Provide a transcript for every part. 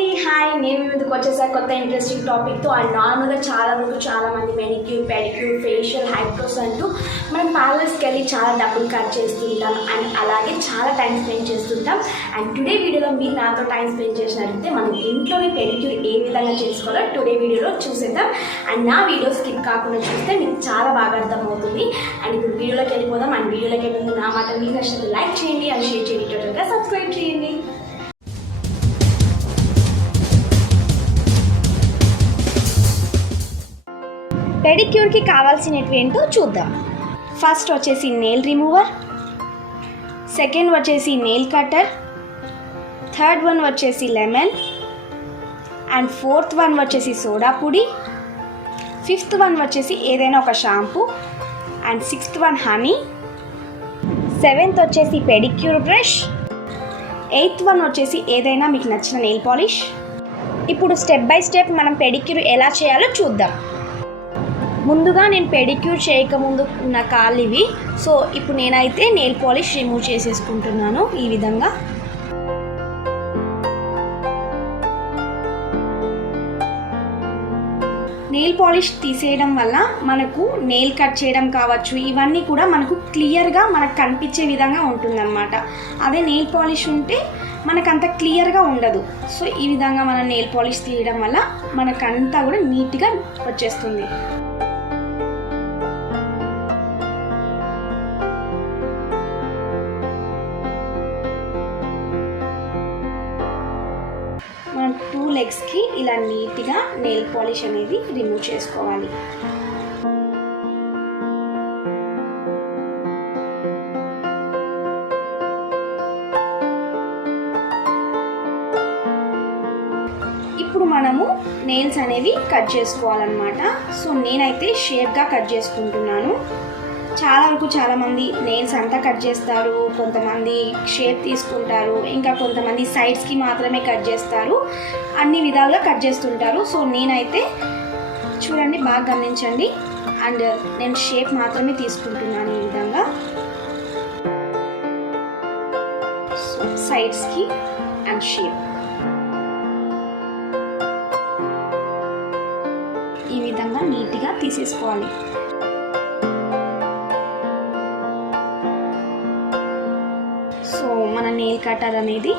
అండి, హాయ్. నేను ముందుకు వచ్చేసారి కొత్త ఇంట్రెస్టింగ్ టాపిక్తో. అండ్ నార్మల్గా చాలా మంది మెనిక్యూర్, పెడిక్యూర్, ఫేషియల్, హైబ్రోస్ అంటూ మనం పార్లర్స్కి వెళ్ళి చాలా డబ్బులు ఖర్చు చేస్తుంటాం. అండ్ అలాగే చాలా టైం స్పెండ్ చేస్తుంటాం. అండ్ టుడే వీడియోలో మీరు నాతో టైం స్పెండ్ చేసినట్లయితే మనం ఇంట్లోనే పెడిక్యూర్ ఏ విధంగా చేసుకోవాలో టుడే వీడియోలో చూసేద్దాం. అండ్ నా వీడియో స్కిప్ కాకుండా చూస్తే మీకు చాలా బాగా అర్థమవుతుంది. అండ్ ఇప్పుడు వీడియోలోకి వెళ్ళిపోదాం. అండ్ వీడియోలోకి వెళ్ళి నా మాట మీకు నచ్చినట్టు లైక్ చేయండి, అండ్ షేర్ చేయండి, టోటల్గా సబ్స్క్రైబ్ చేయండి. పెడిక్యూర్కి కావాల్సినవి ఏంటో చూద్దాం. ఫస్ట్ వచ్చేసి నెయిల్ రిమూవర్, సెకండ్ వచ్చేసి నెయిల్ కటర్, థర్డ్ వన్ వచ్చేసి లెమన్, అండ్ ఫోర్త్ వన్ వచ్చేసి సోడా పొడి, ఫిఫ్త్ వన్ వచ్చేసి ఏదైనా ఒక shampoo, and sixth one honey, seventh వచ్చేసి పెడిక్యూర్ బ్రష్, ఎయిత్ వన్ వచ్చేసి ఏదైనా మీకు నచ్చిన నెయిల్ పాలిష్. ఇప్పుడు స్టెప్ బై స్టెప్ మనం పెడిక్యూర్ ఎలా చేయాలో చూద్దాం. ముందుగా నేను పెడిక్యూర్ చేయకముందు ఉన్న కాళ్ళు ఇవి. సో ఇప్పుడు నేనైతే నెయిల్ పాలిష్ రిమూవ్ చేసేసుకుంటున్నాను ఈ విధంగా. నెయిల్ పాలిష్ తీసేయడం వల్ల మనకు నెయిల్ కట్ చేయడం కావచ్చు, ఇవన్నీ కూడా మనకు క్లియర్గా మనకు కనిపించే విధంగా ఉంటుందన్నమాట. అదే నెయిల్ పాలిష్ ఉంటే మనకు అంత క్లియర్గా ఉండదు. సో ఈ విధంగా మనం నెయిల్ పాలిష్ తీయడం వల్ల మనకంతా కూడా నీట్గా వచ్చేస్తుంది. మనం 2 లెగ్స్కి ఇలా నీట్గా నెయిల్ పాలిష్ అనేది రిమూవ్ చేసుకోవాలి. ఇప్పుడు మనము నెయిల్స్ అనేవి కట్ చేసుకోవాలన్నమాట. సో నేనైతే షేప్గా కట్ చేసుకుంటున్నాను. చాలామంది నెయిల్స్ అంతా కట్ చేస్తారు, కొంతమంది షేప్ తీసుకుంటారు, ఇంకా కొంతమంది సైడ్స్కి మాత్రమే కట్ చేస్తారు. అన్ని విధాలుగా కట్ చేస్తుంటారు. సో నేనైతే చూడండి, బాగా గమనించండి. అండ్ నేను షేప్ మాత్రమే తీసుకుంటున్నాను ఈ విధంగా. సో సైడ్స్కి అండ్ షేప్ ఈ విధంగా నీట్గా తీసేసుకోవాలి. సో మన నెయిల్ కటర్ అనేది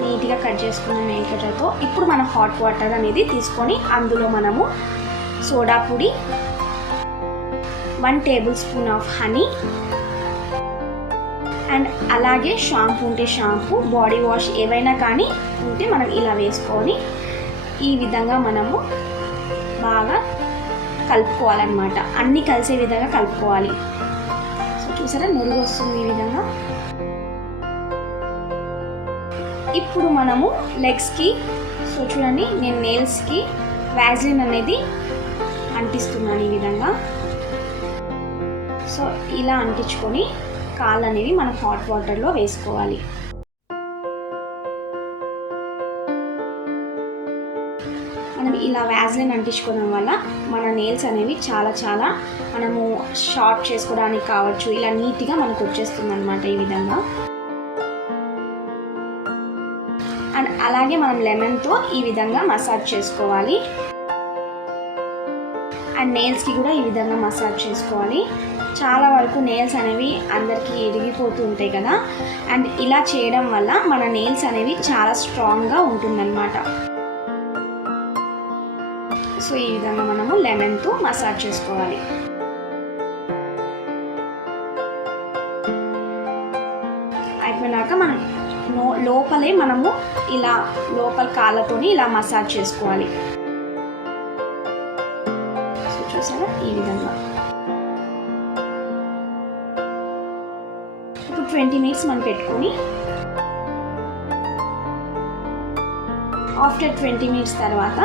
నీట్గా కట్ చేసుకున్న నెయిల్ కటర్తో ఇప్పుడు మనం హాట్ వాటర్ అనేది తీసుకొని అందులో మనము సోడా పొడి, 1 table spoon of honey, and అలాగే షాంపూ ఉంటే షాంపూ, బాడీ వాష్ ఏవైనా కానీ ఉంటే మనం ఇలా వేసుకొని ఈ విధంగా మనము బాగా కలుపుకోవాలన్నమాట. అన్నీ కలిసే విధంగా కలుపుకోవాలి. సో చూసారా, నురుగు వస్తుంది ఈ విధంగా. ఇప్పుడు మనము లెగ్స్కి, సో చూడండి, నేను నెయిల్స్కి వ్యాజ్లిన్ అనేది అంటిస్తున్నాను ఈ విధంగా. సో ఇలా అంటించుకొని కాళ్ళు అనేవి మనం హాట్ వాటర్లో వేసుకోవాలి. మనం ఇలా వ్యాజ్లిన్ అంటించుకోవడం వల్ల మన నెయిల్స్ అనేవి చాలా మనము షార్ప్ చేసుకోవడానికి కావచ్చు, ఇలా నీట్గా మనకు వచ్చేస్తుంది అన్నమాట ఈ విధంగా. అండ్ అలాగే మనం లెమన్తో ఈ విధంగా మసాజ్ చేసుకోవాలి. అండ్ నెయిల్స్కి కూడా ఈ విధంగా మసాజ్ చేసుకోవాలి. చాలా వరకు నెయిల్స్ అనేవి అందరికీ ఇరిగిపోతూ ఉంటాయి కదా. అండ్ ఇలా చేయడం వల్ల మన నెయిల్స్ అనేవి చాలా స్ట్రాంగ్గా ఉంటుందన్నమాట. సో ఈ విధంగా మనము లెమన్తో మసాజ్ చేసుకోవాలి. అయిపోయినాక మనం లోపలే మనము ఇలా లోపల కాళ్ళతోని ఇలా మసాజ్ చేసుకోవాలి. సో చూసారా, ఈ విధంగా. ఇప్పుడు 20 మినిట్స్ మనం పెట్టుకొని ఆఫ్టర్ 20 మినిట్స్ తర్వాత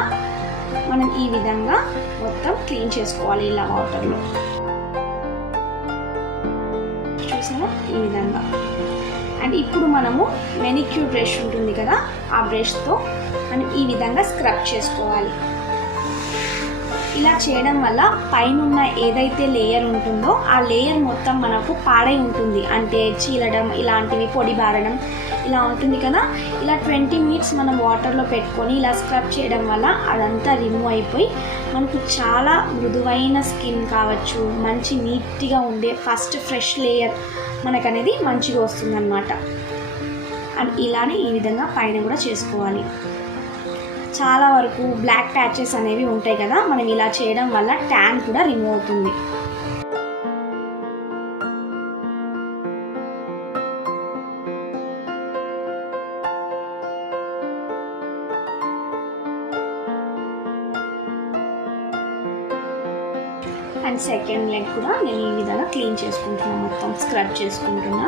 మనం ఈ విధంగా మొత్తం క్లీన్ చేసుకోవాలి ఇలా వాటర్లో. చూసారా, ఈ విధంగా. అండ్ ఇప్పుడు మనము మెనిక్యూర్ బ్రష్ ఉంటుంది కదా, ఆ బ్రష్తో మనం ఈ విధంగా స్క్రబ్ చేసుకోవాలి. ఇలా చేయడం వల్ల పైన ఏదైతే లేయర్ ఉంటుందో ఆ లేయర్ మొత్తం మనకు పాడై ఉంటుంది. అంటే చీలడం, ఇలాంటివి పొడి బారడం, ఇలా ఉంటుంది కదా. ఇలా 20 మినిట్స్ మనం వాటర్లో పెట్టుకొని ఇలా స్క్రబ్ చేయడం వల్ల అదంతా రిమూవ్ అయిపోయి మనకు చాలా మృదువైన స్కిన్ కావచ్చు, మంచి నీట్గా ఉండే ఫస్ట్ ఫ్రెష్ లేయర్ మనకనేది మంచిగా వస్తుందన్నమాట. అండ్ ఇలానే ఈ విధంగా పైన కూడా చేసుకోవాలి. చాలా వరకు బ్లాక్ ప్యాచెస్ అనేవి ఉంటాయి కదా, మనం ఇలా చేయడం వల్ల ట్యాన్ కూడా రిమూవ్ అవుతుంది. అండ్ సెకండ్ లెగ్ కూడా నేను ఈ విధంగా క్లీన్ చేసుకుంటున్నా, మొత్తం స్క్రబ్ చేసుకుంటున్నా.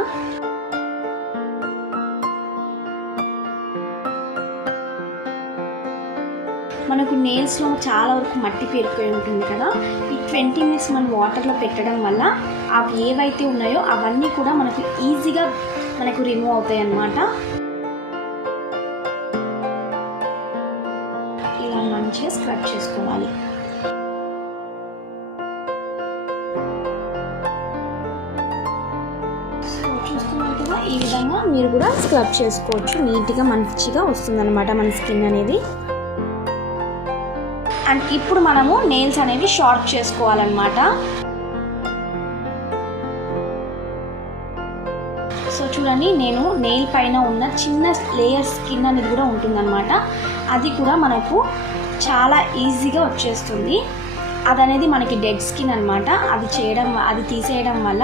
మనకు నెయిల్స్లో చాలా వరకు మట్టి పేరుకొని ఉంటుంది కదా, ఈ 20 మినిట్స్ మనం వాటర్లో పెట్టడం వల్ల అవి ఏవైతే ఉన్నాయో అవన్నీ కూడా మనకు ఈజీగా రిమూవ్ అవుతాయి అన్నమాట. ఇలా మంచిగా స్క్రబ్ చేసుకోవాలి. చూస్తున్నారు కదా, ఈ విధంగా మీరు కూడా స్క్రబ్ చేసుకోవచ్చు. నీట్గా మంచిగా వస్తుందన్నమాట మన స్కిన్ అనేది. అండ్ ఇప్పుడు మనము నెయిల్స్ అనేవి షార్ప్ చేసుకోవాలన్నమాట. సో చూడండి, నేను నెయిల్ పైన ఉన్న చిన్న లేయర్ స్కిన్ అనేది కూడా ఉంటుందన్నమాట. అది కూడా మనకు చాలా ఈజీగా వచ్చేస్తుంది. అదనేది మనకి డెడ్ స్కిన్ అనమాట. అది తీసేయడం వల్ల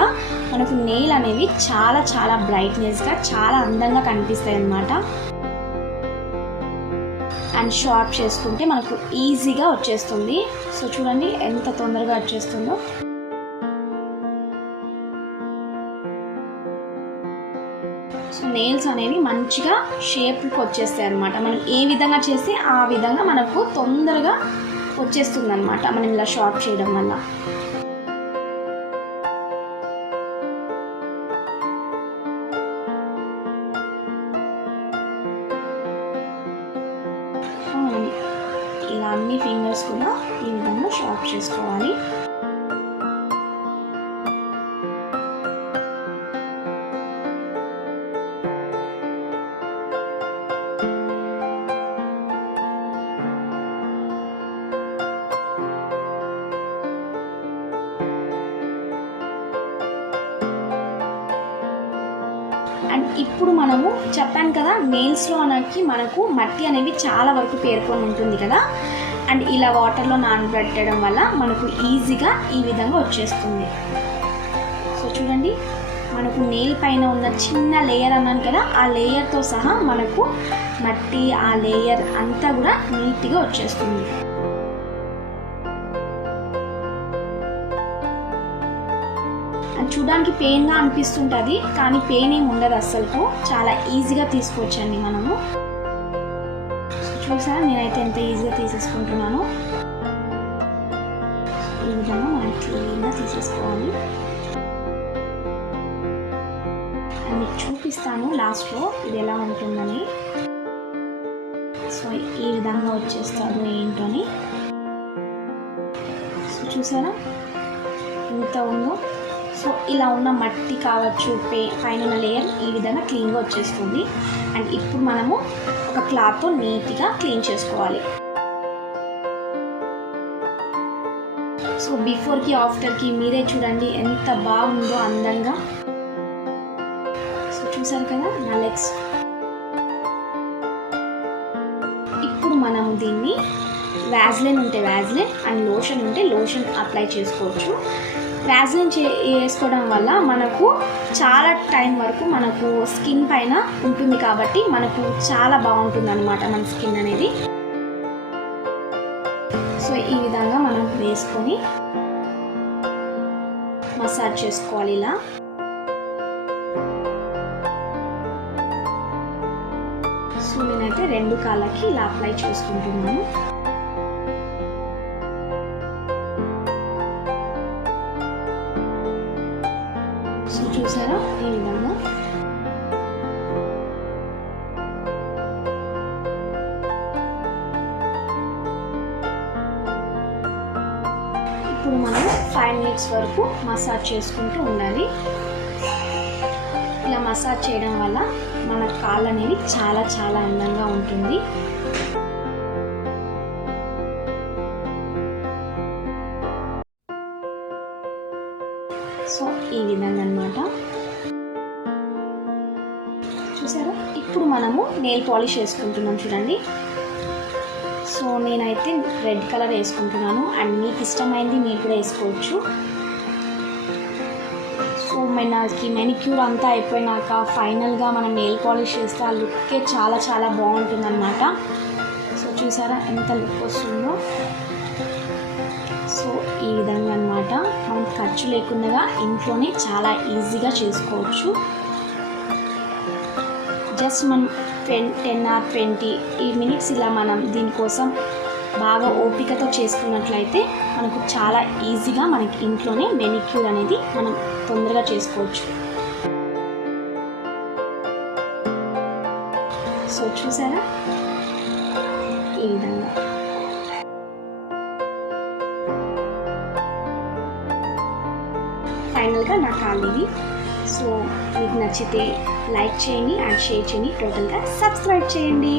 మనకు నెయిల్ అనేవి చాలా చాలా బ్రైట్నెస్గా చాలా అందంగా కనిపిస్తాయి అన్నమాట. అండ్ షార్ప్ చేసుకుంటే మనకు ఈజీగా వచ్చేస్తుంది. సో చూడండి ఎంత తొందరగా వచ్చేస్తుందో. సో నెయిల్స్ అనేవి మంచిగా షేప్కి వచ్చేస్తాయి అన్నమాట. మనం ఏ విధంగా చేస్తే ఆ విధంగా మనకు తొందరగా వచ్చేస్తుంది అన్నమాట, మనం ఇలా షార్ప్ చేయడం వల్ల. ఇలా అన్ని ఫింగర్స్ కూడా ఈ విధంగా షార్ప్ చేసుకోవాలి. అండ్ ఇప్పుడు మనము చెప్పాను కదా, నెయిల్స్లో మనకు మట్టి అనేవి చాలా వరకు పేరుకొని ఉంటుంది కదా. అండ్ ఇలా వాటర్లో నానబెట్టడం వల్ల మనకు ఈజీగా ఈ విధంగా వచ్చేస్తుంది. సో చూడండి, మనకు నెయిల్ పైన ఉన్న చిన్న లేయర్ అన్నాను కదా, ఆ లేయర్తో సహా మనకు మట్టి ఆ లేయర్ అంతా కూడా నీట్గా వచ్చేస్తుంది. చూడడానికి పెయిన్గా అనిపిస్తుంటుంది, కానీ పెయిన్ ఏమి ఉండదు అస్సలు. చాలా ఈజీగా తీసుకోవచ్చండి మనము. చూసారా, నేనైతే ఎంత ఈజీగా తీసేసుకుంటున్నాను. ఈ విధంగా మనం క్లీన్గా తీసేసుకోవాలి. మీకు చూపిస్తాను లాస్ట్లో ఇది ఎలా ఉంటుందని. సో ఈ విధంగా వచ్చేస్తాను ఏంటని. సో చూసారా ఎంత ఉందో. సో ఇలా ఉన్న మట్టి కావచ్చు, పైన ఉన్న లేయర్ ఈ విధంగా క్లీన్గా వచ్చేస్తుంది. అండ్ ఇప్పుడు మనము ఒక క్లాత్తో నీట్గా క్లీన్ చేసుకోవాలి. సో బిఫోర్కి ఆఫ్టర్కి మీరే చూడండి ఎంత బాగుందో అందంగా. సో చూసారు కదా నా లెగ్స్. ఇప్పుడు మనము దీన్ని వ్యాజ్లిన్ ఉంటే వ్యాజ్లిన్ అండ్ లోషన్ ఉంటే లోషన్ అప్లై చేసుకోవచ్చు. వ్యాజ్లిన్ వేసుకోవడం వల్ల మనకు చాలా టైం వరకు మనకు స్కిన్ పైన ఉంటుంది కాబట్టి మనకు చాలా బాగుంటుంది అన్నమాట మన స్కిన్ అనేది. సో ఈ విధంగా మనం వేసుకొని మసాజ్ చేసుకోవాలి ఇలా. సో నేనైతే 2 కాళ్ళకి ఇలా అప్లై చేసుకుంటున్నాను. సో చూసారా ఈ విధంగా. ఇప్పుడు మనం 5 మినిట్స్ వరకు మసాజ్ చేసుకుంటూ ఉండాలి. ఇలా ఇలా మసాజ్ చేయడం వల్ల మన కాళ్ళు అనేవి చాలా చాలా అందంగా ఉంటుంది. సో ఈ విధంగా అన్నమాట. చూసారా, ఇప్పుడు మనము నెయిల్ పాలిష్ వేసుకుంటున్నాం చూడండి. సో నేనైతే రెడ్ కలర్ వేసుకుంటున్నాను, అండ్ మీకు ఇష్టమైంది మీరు కూడా వేసుకోవచ్చు. సో మనకి మెనిక్యూర్ అంతా అయిపోయినాక ఫైనల్గా మనం నెయిల్ పాలిష్ చేస్తే ఆ లుక్కే చాలా చాలా బాగుంటుందన్నమాట. సో చూసారా ఎంత లుక్ వస్తుందో. సో ఈ విధంగా అన్నమాట మనం ఖర్చు లేకుండా ఇంట్లోనే చాలా ఈజీగా చేసుకోవచ్చు. జస్ట్ మనం 10 or 20 మినిట్స్ ఇలా మనం దీనికోసం బాగా ఓపికతో చేసుకున్నట్లయితే మనకు చాలా ఈజీగా మనకి ఇంట్లోనే మెనిక్యూర్ అనేది మనం తొందరగా చేసుకోవచ్చు. సో చూసారా ఈ విధంగా. ఫైనల్గా నా కాళ్ళు ఇవి. సో మీకు నచ్చితే లైక్ చేయండి అండ్ షేర్ చేయండి, టోటల్గా సబ్స్క్రైబ్ చేయండి.